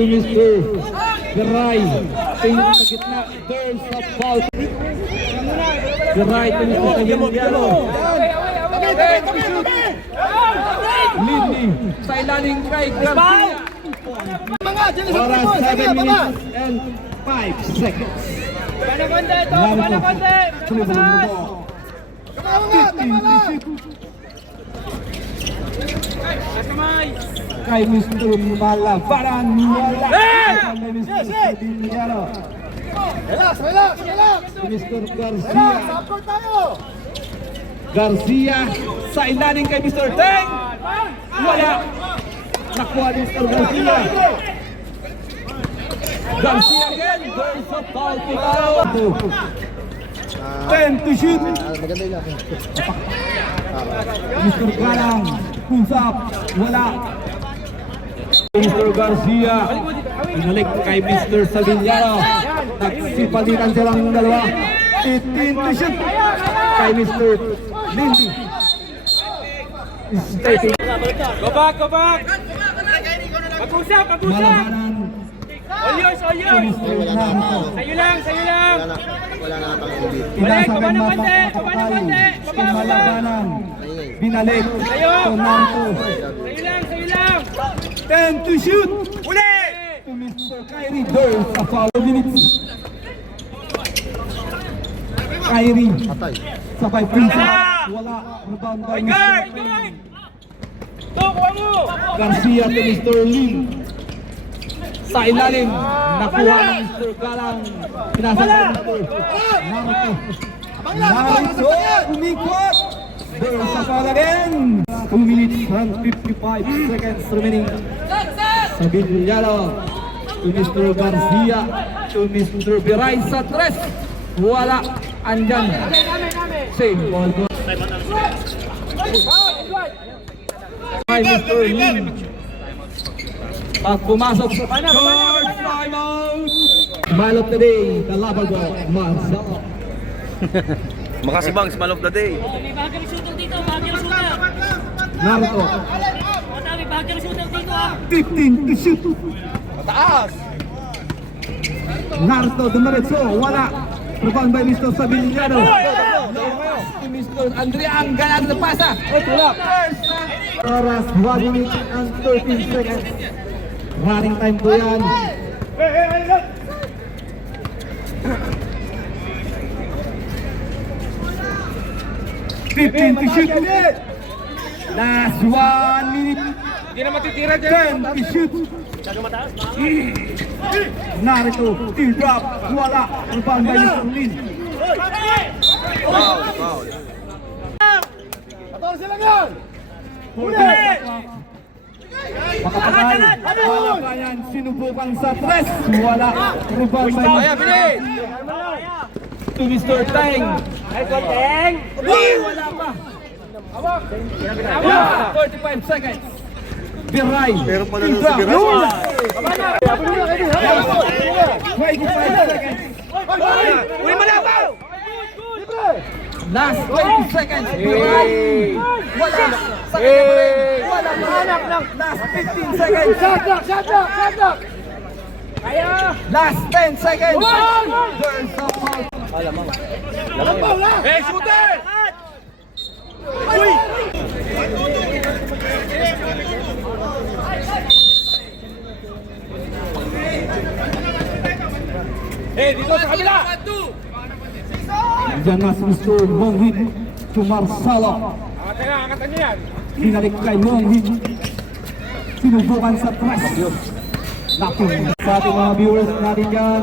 to Mr. Garay. Tingin sa gitna. There's a foul. Garay to Mr. Savignano. Lidney sa ilalim kay Garcia. Oras 7 minutes and 5 seconds. Kay Mr. Malabaran wala. Kay Mr. Savignano. Relax! Mr. Garcia. Garcia sa ilalim kay Mr. Teng. Wala. Nakuha ni Mr. Garcia. Garcia again. There's a foul to go. 10 to shoot. Maganda yun natin. Mr. Galang. Pusap. Wala. Mr. Garcia. Pinalik kay Mr. Savignano. Nagsipalitan silang dalawa. 18 to shoot. Kay Mr. Lindy. Go back! Pag-usap! Malabanan. All yours! Mr. Narito. Sa'yo lang! Wala na atang hindi. Pinasagan Baba ng mata konti, kapatay. baba ng konti, baba. Malabanan. Binalik. Sa'yo! Tonanto. Sa'yo lang! 10 to shoot. Uli! To Mr. Kyrie. There's a foul. Minutes. Kyrie. Patay. Sabay pinsa. Wala. Rebound by Mr. Guard! Ito, kuha mo! Garcia to Mr. Lim. Sa ilalim. Nakuha ng Mr. Galang. Pinasagan ng Mr. Narito. Narito. Umikot. There's a foul again. 2 minutes and 55 seconds remaining. Savignano to Mr. Garcia. To Mr. Biray sa tres. Wala. Andyan. Same ball. By Mr. Lim. Pag pumasok sa George timeout. Man of the day, the lover ball, Marcelo. Makasibang, smell of the day. May bahagi ng shooter dito, bahagi ng shooter. Narito. May bahagi ng shooter dito ah. 15 to shoot. Mataas! Narito, dumiretso, wala. Rebound by Mr. Savignano. To Mr. Andrea, ang galang na pasa. Wala. Oras, 1 minute and 13 seconds. Running time po yan. Fifteen to shoot. Last 1 minute. Hindi na matitira dyan! 10 to shoot. Narito, teardrop, wala. Rebound by Mr. Lin. Foul, foul. 14 lang yan! Makapatay. Malakayan, sinubukan sa tres. Wala. Rebound by Kaya, bilis! to Mr. Teng. Teng! Wala pa. 45 seconds. Biray. Pero pala nun si Biray. 25 seconds. Uy, malabaw! Last 20 seconds. Biray. Wala. Sa kanya pa rin. Wala. Hanap lang. Last 15 seconds. Shot lock! Last 10 seconds. There's a foul. Hey, shooter! Hey, dito sa kabila! Diyan na si Mr. Monghit to Marcelo. Angatan niya yan! Pinalik kay Monghit. Sinubukan sa press. Naku, sa ating mga viewers natin dyan.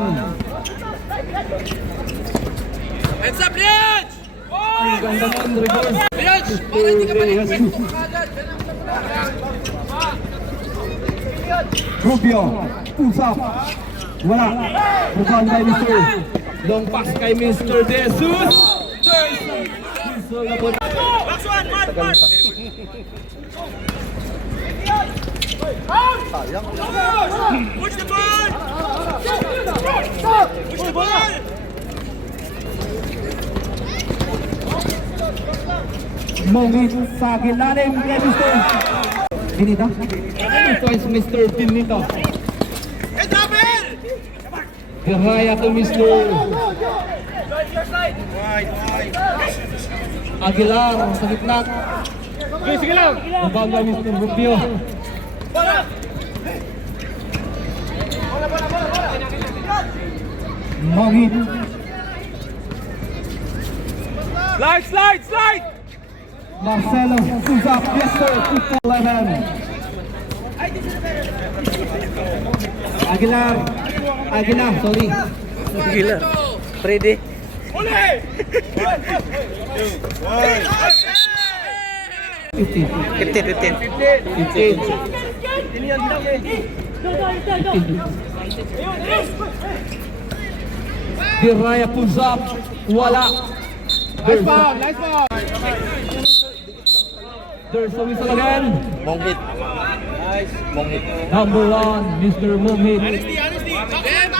Heads up, Lians! Ang ganda ng reverse. Lians! Para hindi ka Mr. Rubio, usap. Wala. Rebound by Mr. Long pass kay Mr. De Jesus. Box one, Mark! Push the ball! Push the ball! Mongit sa gilalim kay Mr. Dinito. Ito is Mr. Dinito. Geraya to Mr. Aguilar sa gitna. Sige lang. Nabangga Mr. Rubio. Mongit. Slide! Marcelo Souza, yes sir, 2-11. Aguilar, sorry. Gila. Freddy. Uli! 15. 15. Diraya pulls up, wala. Nice ball. There's a whistle again. Monghit. Monghit. Number 1, Mr. Mohit. Honesty.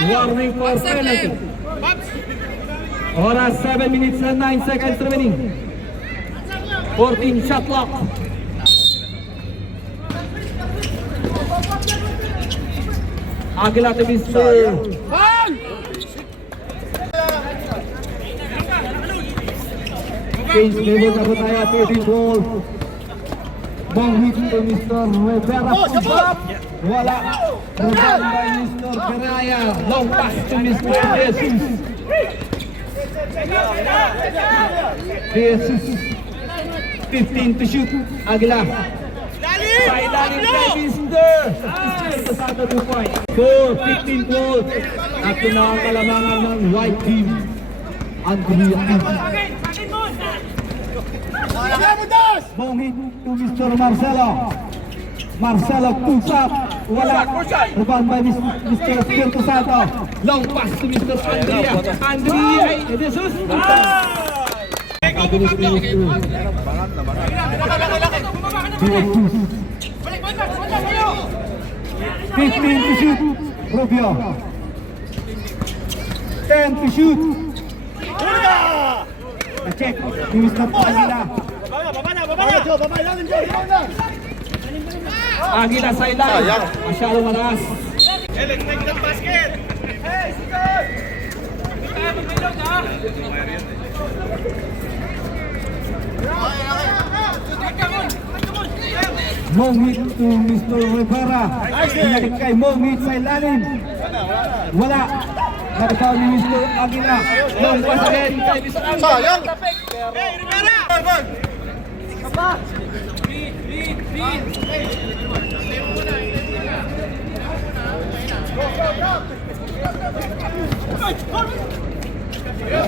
Warning for penalty. Oras 7 minutes and 9 seconds remaining. 14 shot clock. Aguilar to Mr. Change level na po tayo, 13 ball. Mohit to Mr. Rivera. Wala. Rebound by Mr. Geraya. Long pass to Mr. Jesus. Jesus. 15 to shoot. Aguilar. Sideline kay Mr. Espiritu Santo 2 point. Score 15 goals. At yun na ang kalamangan ng white team. Andrea. Mohit to Mr. Marcelo. Marcelo pulls up. Wala. Rebound by Mr. Espiritu Santo. Long pass to Mr. Andrea. Andrea. Jesus. Pabilis ni Mr. Jesus. 15 to shoot. Rubio. 10 to shoot. Check. Mr. Aguila. Aguila sideline. Masyadong malakas. Let's make the basket! Mohit to Mr. Rivera. Pinalik kay Mohit sa ilalim. Wala. Nagtaw ni Mr. Aguila. Long pass again kay Mr. Aguila. Hey, Rivera!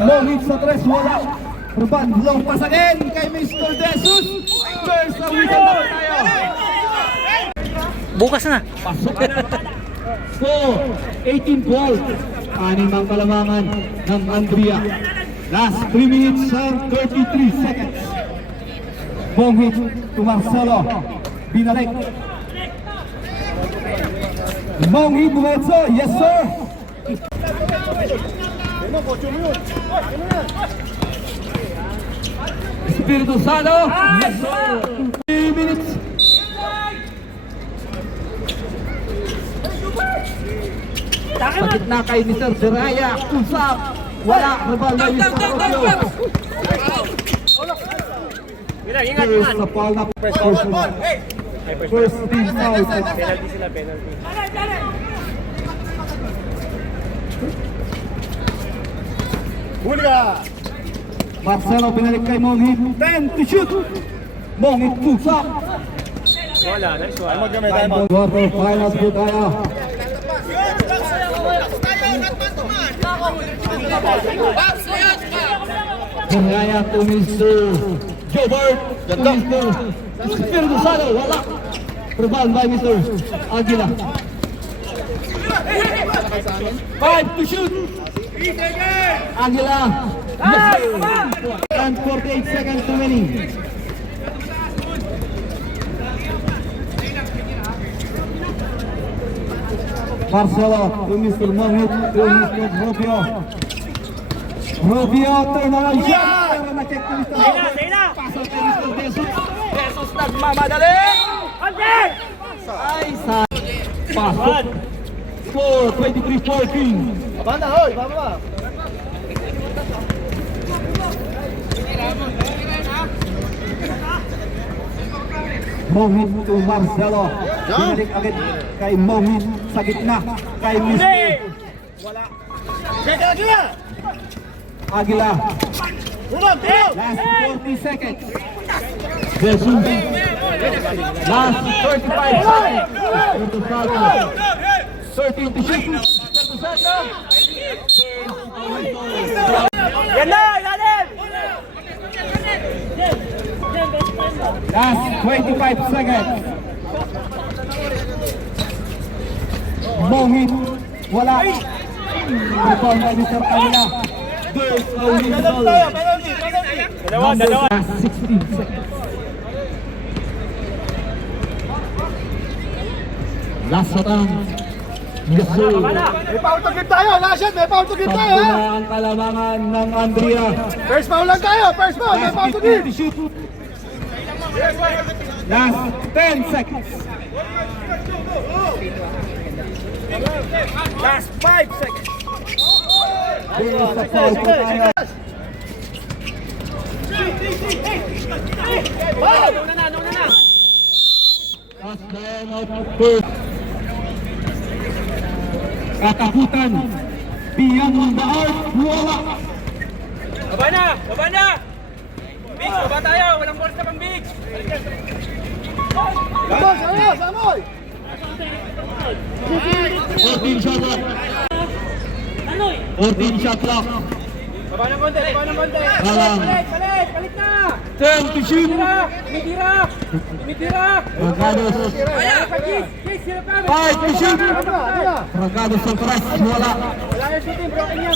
Mohit sa tres. Wala. Rebound. Long pass again kay Mr. Jesus. First na whistle na tayo. Bukas na. Pasok. Score 18-12. Anim ang kalamangan ng Andrea. Last 3 minutes and 33 seconds. Mohit to Marcelo. Binalik. Mohit dumetso. Yes sir. Espiritu Santo. Yes sir. 3 minutes. Sa gitna kay Mr. Geraya. Usap. Wala. Rebal na Mr. Rubio. First na foul na. First team foul. Marcelo pinalik kay Mohit. 10 to shoot. Mohit usap. Quarter finals po tayo. Geraya to Mr. Jobert. To Mr. Espiritu Santo. Wala. Rebound by Mr. Aguila. 5 to shoot. Aguila. Yes, sir. And 48 seconds remaining. Marcelo to Mr. Mohit to Mr. Rubio. Rubio turn around shot. Pero na-check to Mr. Rubio. Pasok kay Mr. Jesus. Jesus nagmamadali. Ay, sa pasok. Score 23-14. Banda, hoy, baba. Mohit to Marcelo. Binalik agad kay Mohit sa gitna. Kay Mr. Kaya. Aguila. Tulog, tulog. Last 40 seconds. Jesus. Last 35 seconds. Into Salvo. 13 to shoot. Yan na, ilalim. Last 25 seconds. Mohit. Wala. Rebound by Mr. Aguila. There's no whistle. Dalawa. Last 16 seconds. Last satang. Yes, sir. May foul to give tayo, last shot, may foul to give tayo, Sakto ha? na ang kalamangan ng Andrea. First foul lang tayo, first foul, may foul Last to give. 15 to shoot. Last 10 seconds. Last 5 seconds. There is a foul po tayo. Last down of first. Katakutan. Beyond the arc. Wala. Baba na! Big, baba tayo, walang bola sa pang big. Samoy! 14 shot clock. 14 shot clock. Baba ng konti. Kalang. Palit na! 10 to shoot. Tumitira! Ragados. Kiss, sila pa! 5 to shoot. Ragados sa press. Wala. Wala yung shooting, broken yan,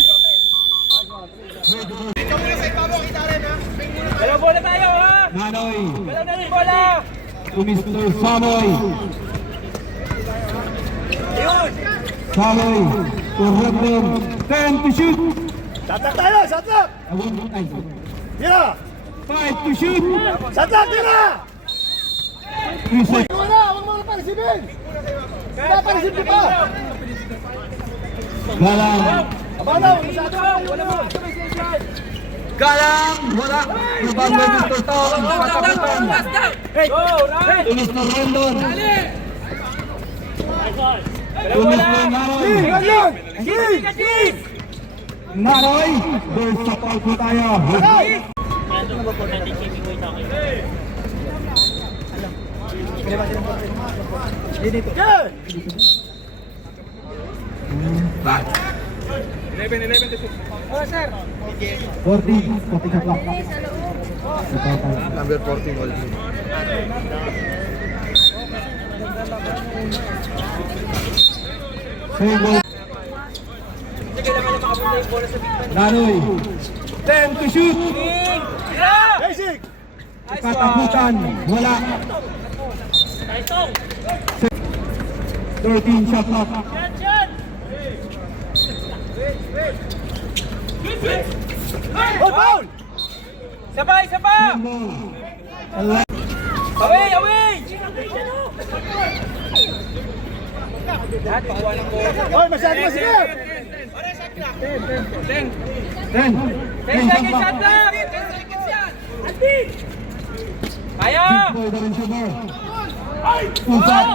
Dalawa bola tayo, ha? Nanoy. Dalawa na rin bola! To Mr. Samoy. Samoy. To Ragdon. 10 to shoot. Satlak tayo, satlak! Ay. Tira! 5 to shoot. Satlak, tira! 3 seconds. Wala, huwag mo na parisipin! Kaya parisipin pa! Galang. Abana, masyado! Wala mo! Galang. Wala. Rebound by Mr. Tong. Katakutan. Go, right! To Mr. Rondon. To Mr. Nanoy. Kiss! Nanoy. There's a foul po tayo. Yeah! 40 shot clock. Number 14 all. Single. Nanoy. 10 to shoot. Basic! Katakutan. Wala. 13 shot clock. Oh, foul! Sabay! Away! Hoy, masyado na sige! 10 shot clock. Kaya! Boy, the receiver. Usap.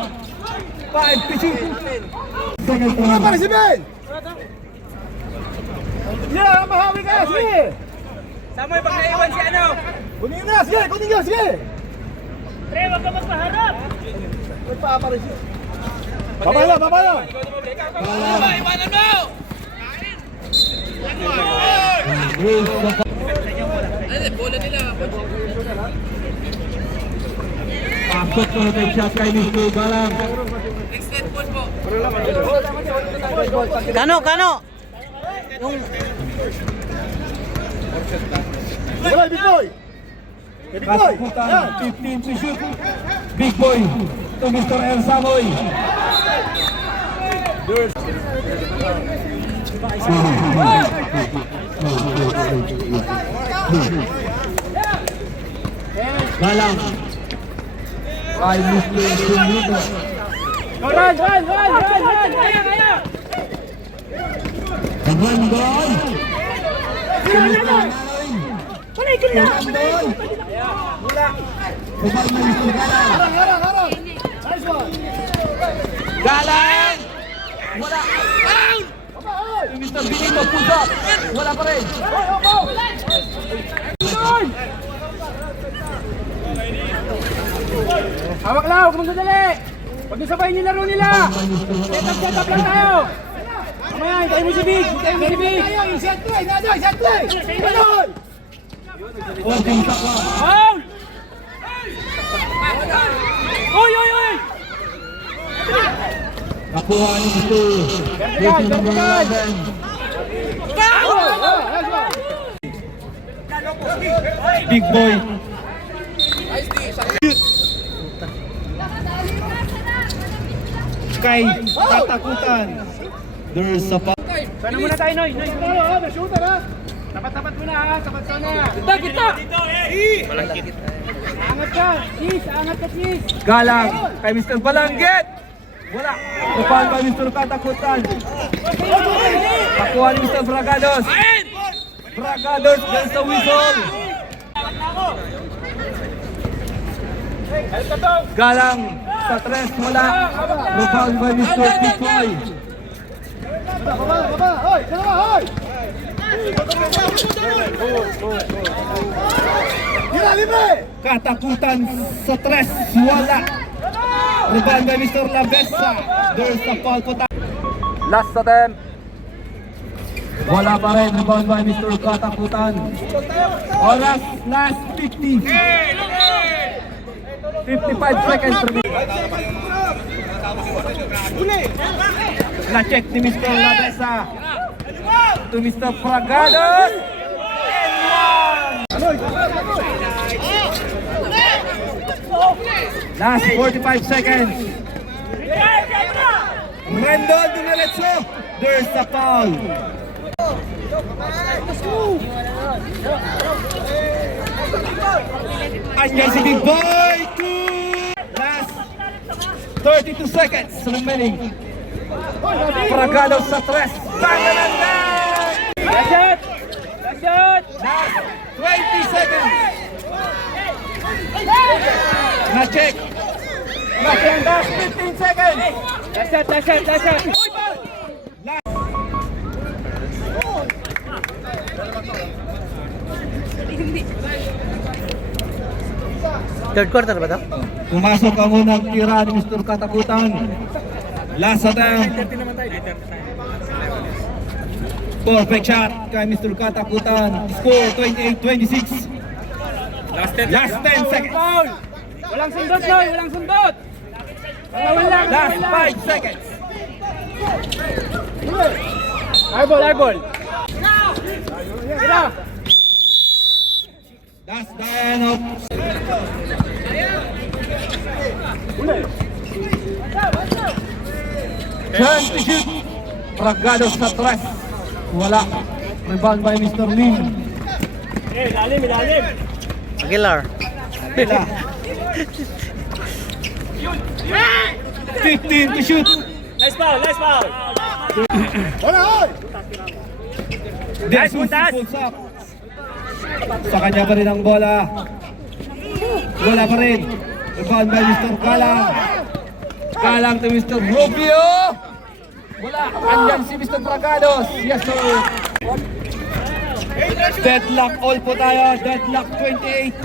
5 to shoot. Second round. Parisipin! Yeah, mahawi ka! Sige! Samoy, baka iwan si ano? Kunin na! Sige! Sige! Pre, wag ka magpaharap. Magpaparisip. Baba na! Iwanan mo! Bola nila. Pasok po na take shot kay Mr. Galang. Extend ball po. Kano? Wala, big boy! Big boy! Katakutan. 15 to shoot. Big boy to Mr. El Samoy. Galang. Kay Mr. Sumito. Run! Kaya! Randon. Randon. Rebound by Mr. Galang. Galang! Wala! Mr. Benito push up. Wala pa rin. Hawak lang, huwag mong sadali. Huwag niyo sabayin yung laro nila. Set up lang tayo. Mamaya, hintayin mo si Big. Hintayin mo si Big. Holding takwa. Foul! Oy, oy, oy! Nakuha ni Mr. David number 11. Big boy. Kay katakutan. There's a foul. Sana muna tayo, Noy. Noy, shooter ha. Tapat-tapat muna ha. Tapat ka na. Kita! Angat ka. Cheese, angat ka, Cheese. Galang kay Mr. Balanggit. Wala. Kupal by Mr. Katakutan. Nakuha ni Mr. Bragados. Bragados, there's a whistle. Galang sa tres, wala. Kupal by Mr. Pipoy. Katakutan sa tres, wala. Rebound by Mr. Lavesa. There's a foul po tayo. Last attempt. Wala pa rin. Rebound by Mr. Katakutan. Oras last 50. 55 seconds remaining. Na-check ni Mr. Lavesa. To Mr. Fragados. Last 45 seconds. Rendon dumiretso. There's a foul. Andiyan si Big Boy. Last 32 seconds remaining. Fragados sa tres. Last shot! Last shot! Last 20 seconds. Na-check. Na-check. Last 15 seconds. Last shot, last shot, last shot! Third quarter ba ito? Pumasok ang unang tira ni Mr. Katakutan. Last attempt. Perfect shot kay Mr. Katakutan. Score 28-26. Last 10 seconds. Foul! Walang sundot, Noy! Walang sundot! Wala! Last 5 seconds. Airball, airball! Tira! That's the end of... Turn to shoot. Fragados sa tres. Wala. Rebound by Mr. Lim. Ilalim, ilalim! Aguilar. Pila. 15 to shoot. Nice foul, nice foul! Nice puntas. pulls up. Sa kanya pa rin ang bola. Bola pa rin. Rebound by Mr. Galang. Galang to Mr. Rubio. Wala. Andyan si Mr. Fragados. Yes sir. Deadlock all po tayo. Deadlock 28.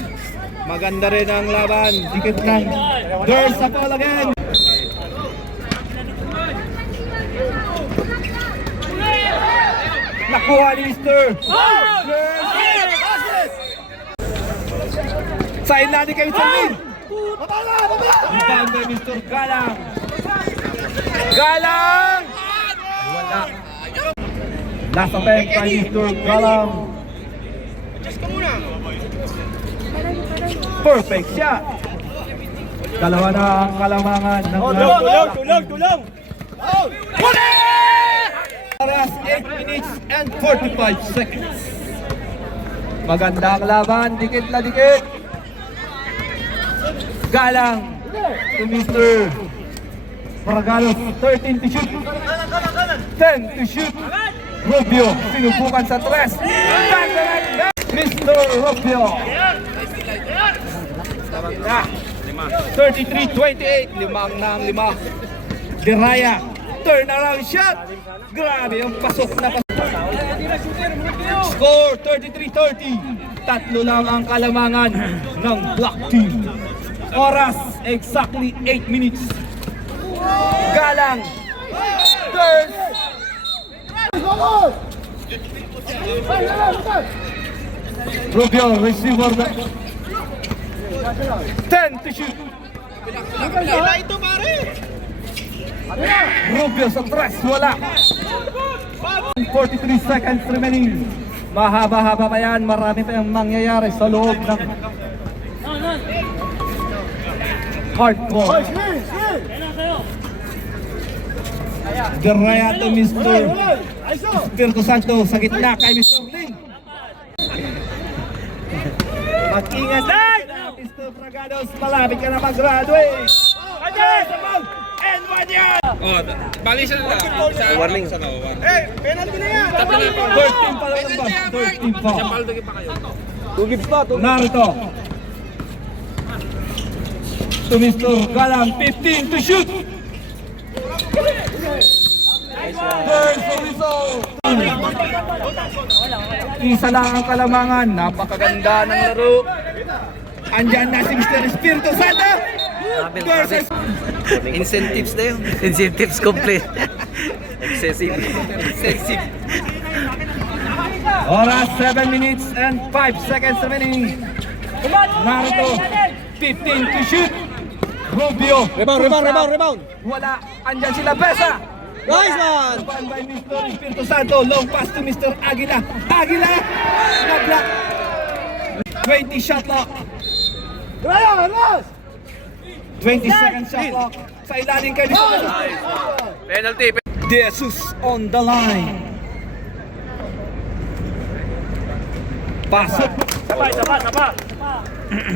Maganda rin ang laban. Dikit lang. There's a foul again. Nakuha ni Mr. Sign natin kay Mr. Lim. Rebound by Mr. Galang. Galang! Wala. Last attempt by Mr. Galang. Perfect shot. Dalawa na ang kalamangan ng Tulong! oras 8 minutes and 45 seconds. Maganda ang laban, dikit na dikit. Galang to Mr. Fragados, 13 to shoot. 10 to shoot. Rubio, sinubukan sa tres. Mr. Rubio. 33-28, limang ng lima. Diraya, turn around shot. Grabe yung pasok na pasok. Score 33-30. Tatlo lang ang kalamangan ng Black Team. Oras, exactly 8 minutes. Galang, turn. Rubio, receiver. 10 to shoot. Rubio sa tres, wala. 43 seconds remaining. Mahaba-haba pa yan, marami pa yung mangyayari sa loob ng hardcore. Garaya to Mr. Espiritu Santo sa gitna kay Mr. Ling. Mag-ingat na Mr. Bragados, malapit ka na mag-graduate. And 1 yard! Oh, bali siya nila. Warning. Sa kawan. Penalty na yan! 13 pa lang ba? 13 pa. Paldo pa kayo. Tugib pa, tugib. Narito. To Mr. Galang, 15 to shoot. There's the result. Isa lang ang kalamangan. Napakaganda ng laro. Andyan na si Mr. Espiritu Santo. Versus Incentives na yun. Incentives complete. Excessive. Excessive. oras 7 minutes and 5 seconds remaining. Narito, 15 to shoot. Rubio. Rebound. Wala. Andyan sila Besa. Nice one! Rebound by Mr. Espiritu Santo. Long pass to Mr. Aguila. Aguila! Na-block. 20 shot clock. 20 second shot clock. Sa ilalim kay Mr. Penalty. De Jesus on the line. Pasok. Sapa.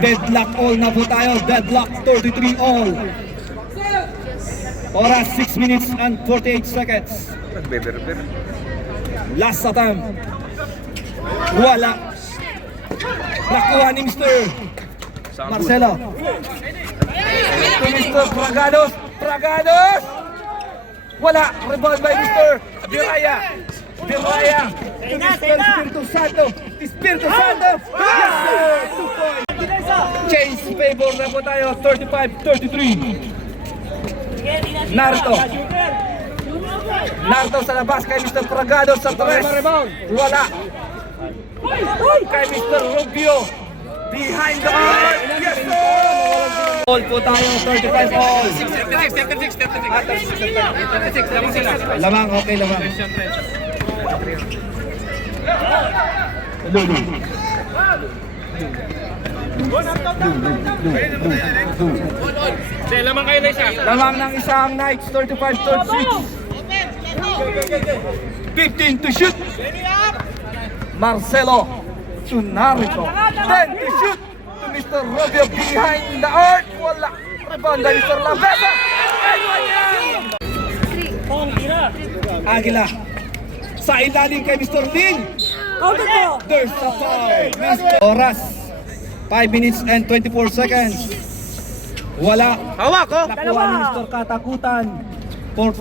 Deadlock all na po tayo. Deadlock 33 all. Oras 6 minutes and 48 seconds. Nagbeberber. Last attempt. Wala. Nakuha ni Mr. Marcelo. To Mr. Bragados. Wala. Rebound by Mr. Diraya. To Mr. Espiritu Santo. Espiritu Santo. Yes, sir. 2 points. Change favor na po tayo. 35-33. Narito sa labas kay Mr. Bragados sa tres. Wala. Kay Mr. Rubio. Behind the arc. Yes, sir! All po tayo, 35 all. 36. Lamang sila. Lamang, okay, lamang. Lulu. Lamang kayo na isa. Lamang ng isang Knights, 35-36. 15 to shoot. Marcelo to Narito. 10 to shoot to Mr. Rubio behind the arc. Wala. Rebound by Mr. Lavesa. Aguila. Sa ilalim kay Mr. Ling. There's the foul. Oras. 5 minutes and 24 seconds. Wala. Hawak ko! Nakuha ni Mr. Katakutan. For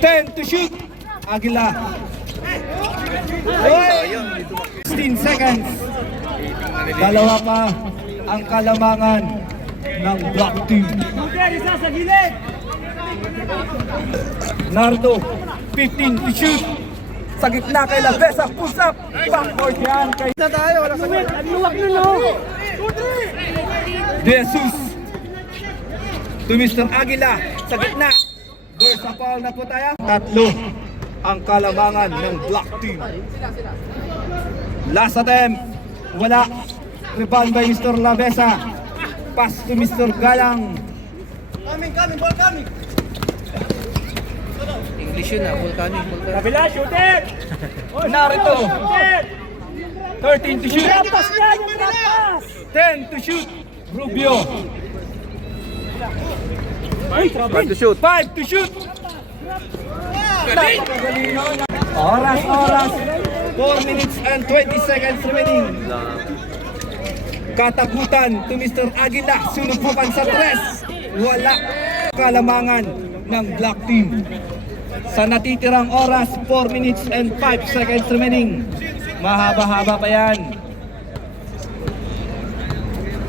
10 to shoot. Aguila. 16 seconds. Dalawa pa ang kalamangan ng Black Team. Isa sa gilid! Nardo, 15 to shoot. Sa gitna kay Lavesa, push up. Backboard yan kay Ang luwag na no! De Jesus. To Mr. Aguila, sa gitna. There's a foul na po tayo. Tatlo ang kalamangan ng Black Team. Last attempt. Wala. Rebound by Mr. Lavesa. Pass to Mr. Galang. English yun ah, volcanic. Kabila, shoot it! Narito. 13 to shoot. Rampas na yung rampas! 10 to shoot. Rubio. 5 to shoot. 5 to shoot. Napakagaling nun. Oras. 4 minutes and 20 seconds remaining. Katakutan to Mr. Aguila. Sinubukan sa tres. Wala kalamangan ng black team. Sa natitirang oras, 4 minutes and 5 seconds remaining. Mahaba-haba pa yan.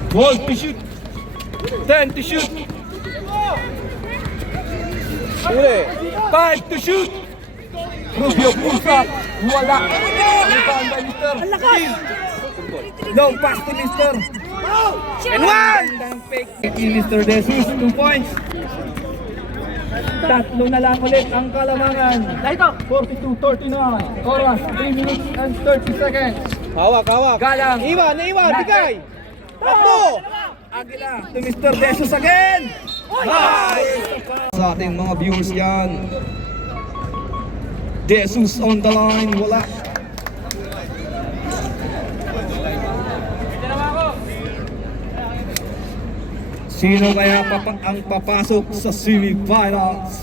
Goal to shoot. 10 to shoot. 5 to shoot. Rubio pulls up. Wala. Rebound by Mr. Steve. Long pass to Mr. And one! Mr. Jesus, 2 points. Tatlo na lang ulit ang kalamangan. 42-39. Oras, 3 minutes and 30 seconds. Hawak. Galang. Iwan, bigay. Takbo! Aguila to Mr. Jesus again. Nice! Sa ating mga viewers yan. Jesus on the line. Wala. Sino kaya ang papasok sa semifinals?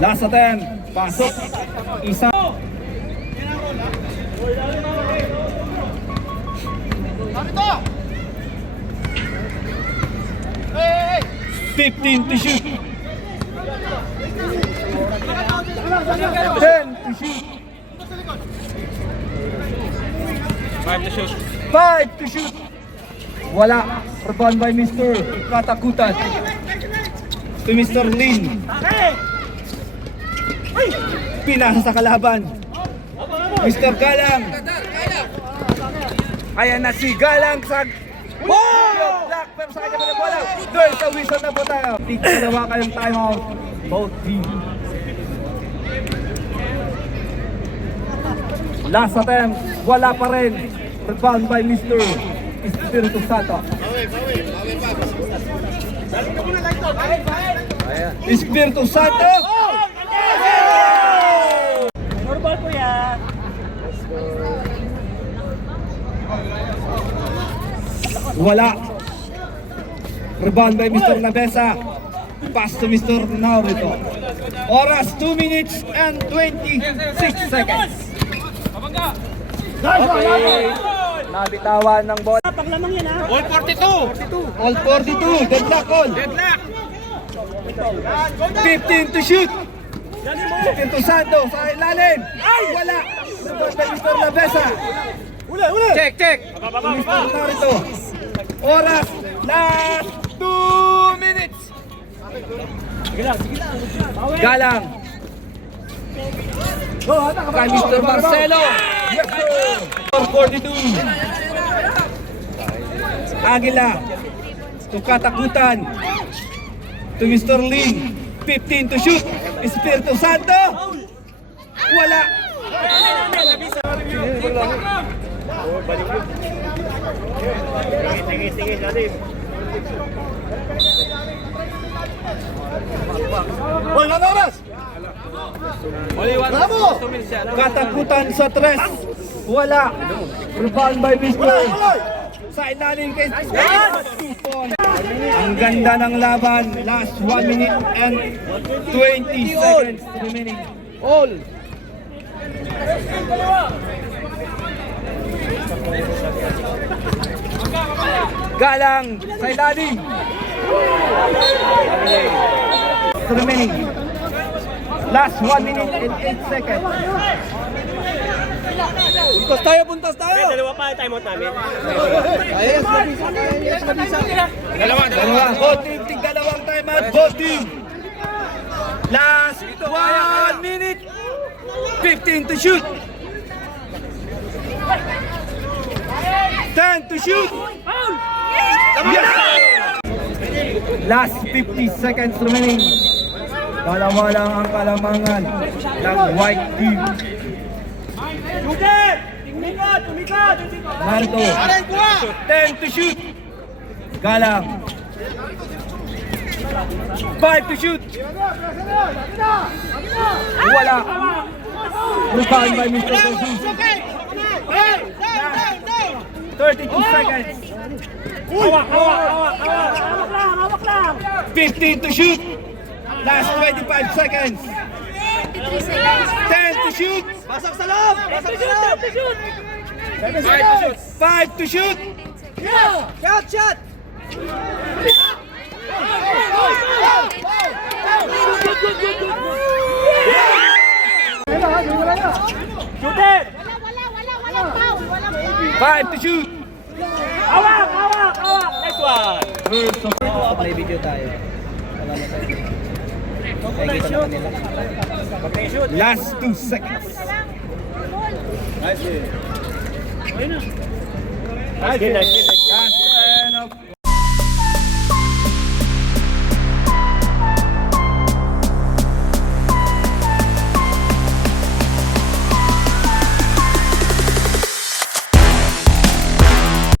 Last attempt. Pasok. Isa. Hey! 15 to shoot. 10 to shoot. 5 to shoot. 5 to shoot. Wala. Rebound by Mr. Katakutan. To Mr. Lin. Pinasa sa kalaban. Mr. Galang. Ayan na si Galang sa... Black, pero sa kanya pala bola. Doon sa whistle na po tayo. Dalawa kayong timeout. Both teams. Last attempt. Wala pa rin. Rebound by Mr. Espiritu Santo. Espiritu Santo. Normal po yan. Wala. Rebound by Mr. Nabesa. Pass to Mr. Naurito. Oras 2 minutes and 26 seconds. Okay. Nabitawan ng bola. Paglamang yan ha. All 42. All 42. Deadlock all. Deadlock. 15 to shoot. 15 to Santo. Sa ilalim. Ay! Wala. Rebound by Mr. Nabesa. Check. Mr. Naurito. Oras. Last 2 minutes. Galang. Kay Mr. Marcelo. Yes, sir. 42. Aguila. To Katakutan. To Mr. Lin. 15 to shoot. Espiritu Santo. Wala. Wala na oras. Katakutan sa tres. Wala. Rebound by Mr. Sa ilalim kay Ang ganda ng laban. Last 1 minute and 20 seconds remaining. All. Galang sa ilalim. Remaining. Last 1 minute and 8 seconds. Puntas tayo. Dalawa pa yung timeout namin. Dalawa. Both team, dalawang timeout. Both team. Last 1 minute. 15 to shoot. 10 to shoot. Yes! Last 50 seconds remaining. Dalawa lang ang kalamangan ng white team. Tumikat! Narito. 10 to shoot. Galang. 5 to shoot. Wala. Rebound by Mr. Jesus. 32 seconds. Hawak, hawak, hawak, hawak. Hawak lang, hawak lang. 15 to shoot. Last 25 seconds. 10 to shoot. Pasok sa loob! Pasok sa loob! 5 to shoot. Shot, shot! Shoot it. Walang foul. 5 to shoot. Hawak, hawak, hawak. Next one. Play video tayo. Last 2 seconds. Nice, nice, nice. Last